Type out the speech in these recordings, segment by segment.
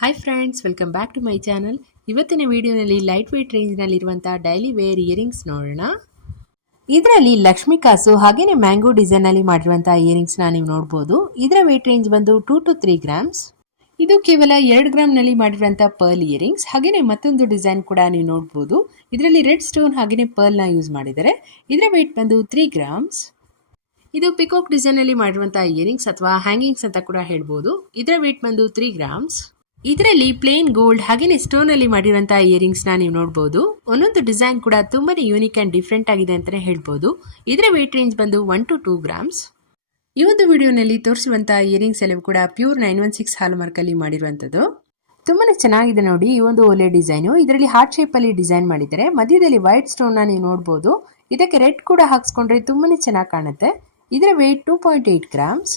Hi friends welcome back to my channel ಇವತ್ತಿನ ವಿಡಿಯೋನಲ್ಲಿ light weight ರೇಂಜ್ನಲ್ಲಿರುವಂಥ ಡೈಲಿ ವೇರ್ ಇಯರಿಂಗ್ಸ್ ನೋಡೋಣ. ಇದರಲ್ಲಿ ಲಕ್ಷ್ಮಿ ಕಾಸು ಹಾಗೇನೆ ಮ್ಯಾಂಗೋ ಡಿಸೈನಲ್ಲಿ ಮಾಡಿರುವಂಥ ಇಯರಿಂಗ್ಸ್ನ ನೀವು ನೋಡ್ಬೋದು. ಇದರ ವೇಟ್ ರೇಂಜ್ ಬಂದು ಟೂ ಟು ತ್ರೀ ಗ್ರಾಮ್ಸ್ ಇದು ಕೇವಲ ಎರಡು ಗ್ರಾಮ್ನಲ್ಲಿ ಮಾಡಿರುವಂಥ ಪರ್ಲ್ ಇಯರಿಂಗ್ಸ್ ಹಾಗೇನೇ ಮತ್ತೊಂದು ಡಿಸೈನ್ ಕೂಡ ನೀವು ನೋಡ್ಬೋದು. ಇದರಲ್ಲಿ ರೆಡ್ ಸ್ಟೋನ್ ಹಾಗೆಯೇ ಪರ್ಲ್ನ ಯೂಸ್ ಮಾಡಿದ್ದಾರೆ. ಇದರ ವೇಟ್ ಬಂದು ತ್ರೀ ಗ್ರಾಮ್ಸ್ ಇದು ಪಿಕೋಕ್ ಡಿಸೈನ್ ಮಾಡಿರುವಂಥ ಇಯರಿಂಗ್ಸ್ ಅಥವಾ ಹ್ಯಾಂಗಿಂಗ್ಸ್ ಅಂತ ಕೂಡ ಹೇಳ್ಬೋದು. ಇದರ ವೇಟ್ ಬಂದು ತ್ರೀ ಗ್ರಾಮ್ಸ್ ಇದರಲ್ಲಿ ಪ್ಲೇನ್ ಗೋಲ್ಡ್ ಹಾಗೇನೆ ಸ್ಟೋನ್ ಅಲ್ಲಿ ಮಾಡಿರುವಂತಹ ಇಯರಿಂಗ್ಸ್ನ ನೀವು ನೋಡಬಹುದು ಒಂದೊಂದು ಡಿಸೈನ್ ಕೂಡ ತುಂಬಾನೇ ಯೂನಿಕ್ ಅಂಡ್ ಡಿಫ್ರೆಂಟ್ ಆಗಿದೆ ಅಂತಾನೆ ಹೇಳ್ಬೋದು. ಇದರ ವೇಟ್ ರೇಂಜ್ ಬಂದು ಒನ್ ಟು ಟೂ ಗ್ರಾಮ್ಸ್ ಈ ಒಂದು ವಿಡಿಯೋನಲ್ಲಿ ತೋರಿಸುವಂತಹ ಇಯರಿಂಗ್ಸ್ ಎಲ್ಲವೂ ಕೂಡ pure nine one six hallmark ಅಲ್ಲಿ ಮಾಡಿರುವಂತದ್ದು ತುಂಬಾನೇ ಚೆನ್ನಾಗಿದೆ ನೋಡಿ ಈ ಒಂದು ಒಲೆ ಡಿಸೈನು ಇದರಲ್ಲಿ ಹಾರ್ಟ್ ಶೇಪ್ ಅಲ್ಲಿ ಡಿಸೈನ್ ಮಾಡಿದ್ದಾರೆ. ಮಧ್ಯದಲ್ಲಿ ವೈಟ್ ಸ್ಟೋನ್ನ ನೀವು ನೋಡಬಹುದು ಇದಕ್ಕೆ ರೆಡ್ ಕೂಡ ಹಾಕ್ಸ್ಕೊಂಡ್ರೆ ತುಂಬಾನೇ ಚೆನ್ನಾಗಿ ಕಾಣುತ್ತೆ. ಇದರ weight two point eight grams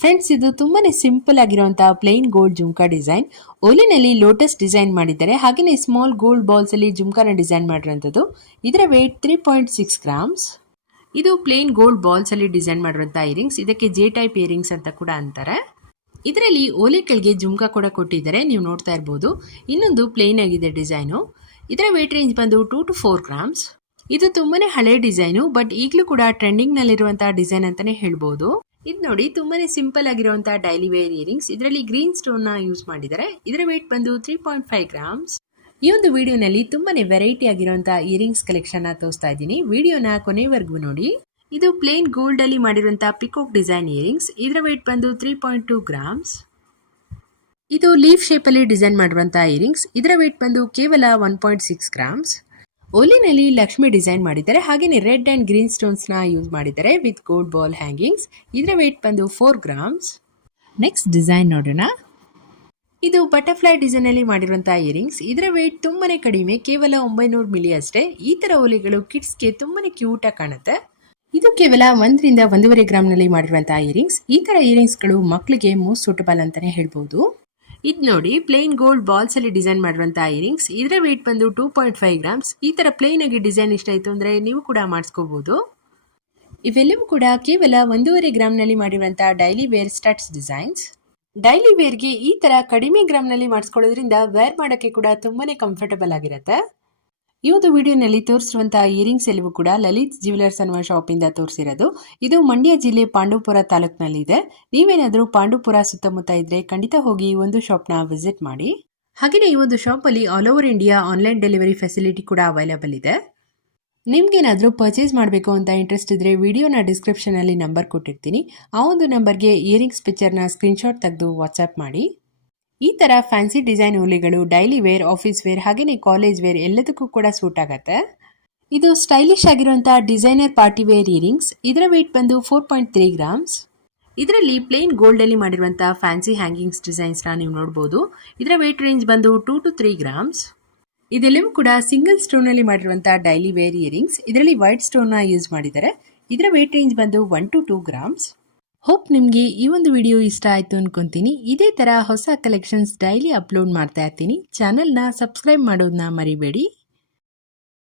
friends ಇದು ತುಂಬಾನೇ ಸಿಂಪಲ್ ಆಗಿರುವಂತಹ ಪ್ಲೇನ್ ಗೋಲ್ಡ್ ಜುಮ್ಕಾ ಡಿಸೈನ್ ಒಲಿನಲ್ಲಿ ಲೋಟಸ್ ಡಿಸೈನ್ ಮಾಡಿದ್ದಾರೆ. ಹಾಗೆಯೇ ಸ್ಮಾಲ್ ಗೋಲ್ಡ್ ಬಾಲ್ಸ್ ಅಲ್ಲಿ ಜುಮ್ಕಾನ ಡಿಸೈನ್ ಮಾಡಿರುವಂಥದ್ದು. ಇದರ weight three point six grams ಇದು ಪ್ಲೇನ್ ಗೋಲ್ಡ್ ಬಾಲ್ಸ್ ಅಲ್ಲಿ ಡಿಸೈನ್ ಮಾಡಿರುವಂತಹ ಇಯರಿಂಗ್ಸ್ ಇದಕ್ಕೆ ಜೆ ಟೈಪ್ ಇಯರಿಂಗ್ಸ್ ಅಂತ ಕೂಡ ಅಂತಾರೆ. ಇದರಲ್ಲಿ ಓಲೆ ಕೆಳಗೆ ಜುಮ್ಕಾ ಕೂಡ ಕೊಟ್ಟಿದ್ದಾರೆ. ನೀವು ನೋಡ್ತಾ ಇರ್ಬೋದು. ಇನ್ನೊಂದು ಪ್ಲೇನ್ ಆಗಿದೆ ಡಿಸೈನು ಇದರ ವೇಟ್ ರೇಂಜ್ ಬಂದು ಟೂ ಟು ಫೋರ್ ಗ್ರಾಮ್ಸ್ ಇದು ತುಂಬಾನೇ ಹಳೆ ಡಿಸೈನು ಬಟ್ ಈಗಲೂ ಕೂಡ ಟ್ರೆಂಡಿಂಗ್ ನಲ್ಲಿರುವಂತಹ ಡಿಸೈನ್ ಅಂತಾನೆ ಹೇಳ್ಬೋದು. ಇದು ನೋಡಿ ತುಂಬಾನೇ ಸಿಂಪಲ್ ಆಗಿರುವಂತಹ ಡೈಲಿ ವೇರ್ ಇಯರಿಂಗ್ಸ್ ಇದರಲ್ಲಿ ಗ್ರೀನ್ ಸ್ಟೋನ್ನ ಯೂಸ್ ಮಾಡಿದ್ದಾರೆ. ಇದರ ವೇಟ್ ಬಂದು ತ್ರೀ ಪಾಯಿಂಟ್ ಫೈವ್ ಗ್ರಾಮ್ಸ್ ಈ ಒಂದು ವಿಡಿಯೋನಲ್ಲಿ ತುಂಬಾನೇ ವೆರೈಟಿ ಆಗಿರುವಂತಹ ಇಯರಿಂಗ್ಸ್ ಕಲೆಕ್ಷನ್ನ ತೋರಿಸ್ತಾ ಇದ್ದೀನಿ. ವಿಡಿಯೋನ ಕೊನೆವರೆಗೂ ನೋಡಿ. ಇದು ಪ್ಲೇನ್ ಗೋಲ್ಡ್ ಅಲ್ಲಿ ಮಾಡಿರುವಂತಹ ಪಿಕೋಕ್ ಡಿಸೈನ್ ಇಯರಿಂಗ್ಸ್ ಇದರ ವೇಟ್ ಬಂದು ತ್ರೀ ಪಾಯಿಂಟ್ ಟೂ ಗ್ರಾಮ್ಸ್ ಇದು ಲೀಫ್ ಶೇಪ್ ಅಲ್ಲಿ ಡಿಸೈನ್ ಮಾಡಿರುವಂತಹ ಇಯರಿಂಗ್ಸ್ ಇದರ ವೇಟ್ ಬಂದು ಕೇವಲ ಒನ್ ಪಾಯಿಂಟ್ ಸಿಕ್ಸ್ ಗ್ರಾಮ್ಸ್ ಒಲಿನಲ್ಲಿ ಲಕ್ಷ್ಮಿ ಡಿಸೈನ್ ಮಾಡಿದ್ದಾರೆ. ಹಾಗೆಯೇ ರೆಡ್ ಆ್ಯಂಡ್ ಗ್ರೀನ್ ಸ್ಟೋನ್ಸ್ನ ಯೂಸ್ ಮಾಡಿದ್ದಾರೆ ವಿತ್ ಗೋಲ್ಡ್ ಬಾಲ್ ಹ್ಯಾಂಗಿಂಗ್ಸ್ ಇದರ ವೆಯ್ಟ್ ಬಂದು ಫೋರ್ ಗ್ರಾಮ್ಸ್ ನೆಕ್ಸ್ಟ್ ಡಿಸೈನ್ ನೋಡೋಣ. ಇದು ಬಟರ್ಫ್ಲೈ ಡಿಸೈನ್ ಅಲ್ಲಿ ಮಾಡಿರುವಂತಹ ಇಯರಿಂಗ್ಸ್ ಇದರ ವೆಯ್ಟ್ ತುಂಬಾ ಕಡಿಮೆ, ಕೇವಲ ಒಂಬೈನೂರು ಮಿಲಿ ಅಷ್ಟೇ. ಈ ಥರ ಒಲಿಗಳು ಕಿಡ್ಸ್ಗೆ ತುಂಬಾ ಕ್ಯೂಟಾಗಿ ಕಾಣುತ್ತೆ. ಇದು ಕೇವಲ ಒಂದರಿಂದ ಒಂದೂವರೆ ಗ್ರಾಮ್ನಲ್ಲಿ ಮಾಡಿರುವಂತಹ ಇಯರಿಂಗ್ಸ್ ಈ ಥರ ಇಯರಿಂಗ್ಸ್ಗಳು ಮಕ್ಕಳಿಗೆ ಮೋಸ್ಟ್ ಸೂಟಬಲ್ ಅಂತಾನೆ ಹೇಳ್ಬೋದು. ಇದು ನೋಡಿ ಪ್ಲೇನ್ ಗೋಲ್ಡ್ ಬಾಲ್ಸ್ ಅಲ್ಲಿ ಡಿಸೈನ್ ಮಾಡಿರುವಂತಹ ಇಯರಿಂಗ್ಸ್ ಇದರ ವೇಟ್ ಬಂದು ಟೂ ಪಾಯಿಂಟ್ ಫೈವ್ ಗ್ರಾಮ್ಸ್ ಈ ತರ ಪ್ಲೇನ್ ಆಗಿ ಡಿಸೈನ್ ಇಷ್ಟ ಆಯ್ತು ಅಂದ್ರೆ ನೀವು ಕೂಡ ಮಾಡಿಸ್ಕೋಬಹುದು ಇವೆಲ್ಲವೂ ಕೂಡ ಕೇವಲ ಒಂದೂವರೆ ಗ್ರಾಮ್ನಲ್ಲಿ ಮಾಡಿರುವಂತಹ daily wear studs designs daily ವೇರ್ಗೆ ಈ ತರ ಕಡಿಮೆ ಗ್ರಾಮ್ನಲ್ಲಿ ಮಾಡಿಸ್ಕೊಳ್ಳೋದ್ರಿಂದ ವೇರ್ ಮಾಡೋಕ್ಕೆ ಕೂಡ ತುಂಬಾನೇ ಕಂಫರ್ಟಬಲ್ ಆಗಿರುತ್ತೆ. ಈ ವಿಡಿಯೋನಲ್ಲಿ ತೋರಿಸಿರುವಂತಹ ಇಯರಿಂಗ್ಸ್ ಎಲ್ಲವೂ ಕೂಡ ಲಲಿತ್ ಜ್ಯುವೆಲರ್ಸ್ ಅನ್ನುವ ಶಾಪಿಂದ ತೋರಿಸಿರೋದು. ಇದು ಮಂಡ್ಯ ಜಿಲ್ಲೆ ಪಾಂಡವಪುರ ತಾಲೂಕಿನಲ್ಲಿದೆ ನೀವೇನಾದರೂ ಪಾಂಡುಪುರ ಸುತ್ತಮುತ್ತ ಇದ್ರೆ ಖಂಡಿತ ಹೋಗಿ ಈ ಒಂದು ಶಾಪ್ನ ವಿಸಿಟ್ ಮಾಡಿ. ಹಾಗೆಯೇ ಈ ಒಂದು ಶಾಪಲ್ಲಿ all over India online delivery facility ಕೂಡ ಅವೈಲೇಬಲ್ ಇದೆ. ನಿಮ್ಗೇನಾದರೂ ಪರ್ಚೇಸ್ ಮಾಡಬೇಕು ಅಂತ ಇಂಟ್ರೆಸ್ಟ್ ಇದ್ದರೆ ವಿಡಿಯೋನ ಡಿಸ್ಕ್ರಿಪ್ಷನಲ್ಲಿ ನಂಬರ್ ಕೊಟ್ಟಿರ್ತೀನಿ. ಆ ಒಂದು ನಂಬರ್ಗೆ ಇಯರಿಂಗ್ಸ್ ಪಿಕ್ಚರ್ನ ಸ್ಕ್ರೀನ್ಶಾಟ್ ತೆಗೆದು ವಾಟ್ಸ್ಆ್ಯಪ್ ಮಾಡಿ. ಈ ತರ ಫ್ಯಾನ್ಸಿ ಡಿಸೈನ್ ಹುಲಿಗಳು ಡೈಲಿ ವೇರ್ ಆಫೀಸ್ ವೇರ್ ಹಾಗೆಯೇ ಕಾಲೇಜ್ ವೇರ್ ಎಲ್ಲದಕ್ಕೂ ಕೂಡ ಸೂಟ್ ಆಗುತ್ತೆ. ಇದು ಸ್ಟೈಲಿಶ್ ಆಗಿರುವಂಥ ಡಿಸೈನರ್ ಪಾರ್ಟಿ ವೇರ್ ಇಯರಿಂಗ್ಸ್ ಇದರ ವೇಟ್ ಬಂದು ಫೋರ್ ಪಾಯಿಂಟ್ ತ್ರೀ ಗ್ರಾಮ್ಸ್ ಇದರಲ್ಲಿ ಪ್ಲೇನ್ ಗೋಲ್ಡ್ ಅಲ್ಲಿ ಮಾಡಿರುವಂತಹ ಫ್ಯಾನ್ಸಿ ಹ್ಯಾಂಗಿಂಗ್ಸ್ ಡಿಸೈನ್ಸ್ನ ನೀವು ನೋಡಬಹುದು ಇದರ ವೇಟ್ ರೇಂಜ್ ಬಂದು ಟೂ ಟು ತ್ರೀ ಗ್ರಾಮ್ಸ್ ಇದೆಲ್ಲವೂ ಕೂಡ ಸಿಂಗಲ್ ಸ್ಟೋನ್ ಅಲ್ಲಿ ಮಾಡಿರುವಂತಹ ಡೈಲಿ ವೇರ್ ಇಯರಿಂಗ್ಸ್ ಇದರಲ್ಲಿ ವೈಟ್ ಸ್ಟೋನ್ನ ಯೂಸ್ ಮಾಡಿದ್ದಾರೆ. ಇದರ ವೇಟ್ ರೇಂಜ್ ಬಂದು one to two grams hope ನಿಮಗೆ ಈ ಒಂದು ವಿಡಿಯೋ ಇಷ್ಟ ಆಯಿತು ಅನ್ಕೊಂತೀನಿ. ಇದೇ ಥರ ಹೊಸ ಕಲೆಕ್ಷನ್ಸ್ ಡೈಲಿ ಅಪ್ಲೋಡ್ ಮಾಡ್ತಾ ಇರ್ತೀನಿ. ಚಾನಲ್ನ ಸಬ್ಸ್ಕ್ರೈಬ್ ಮಾಡೋದನ್ನ ಮರಿಬೇಡಿ.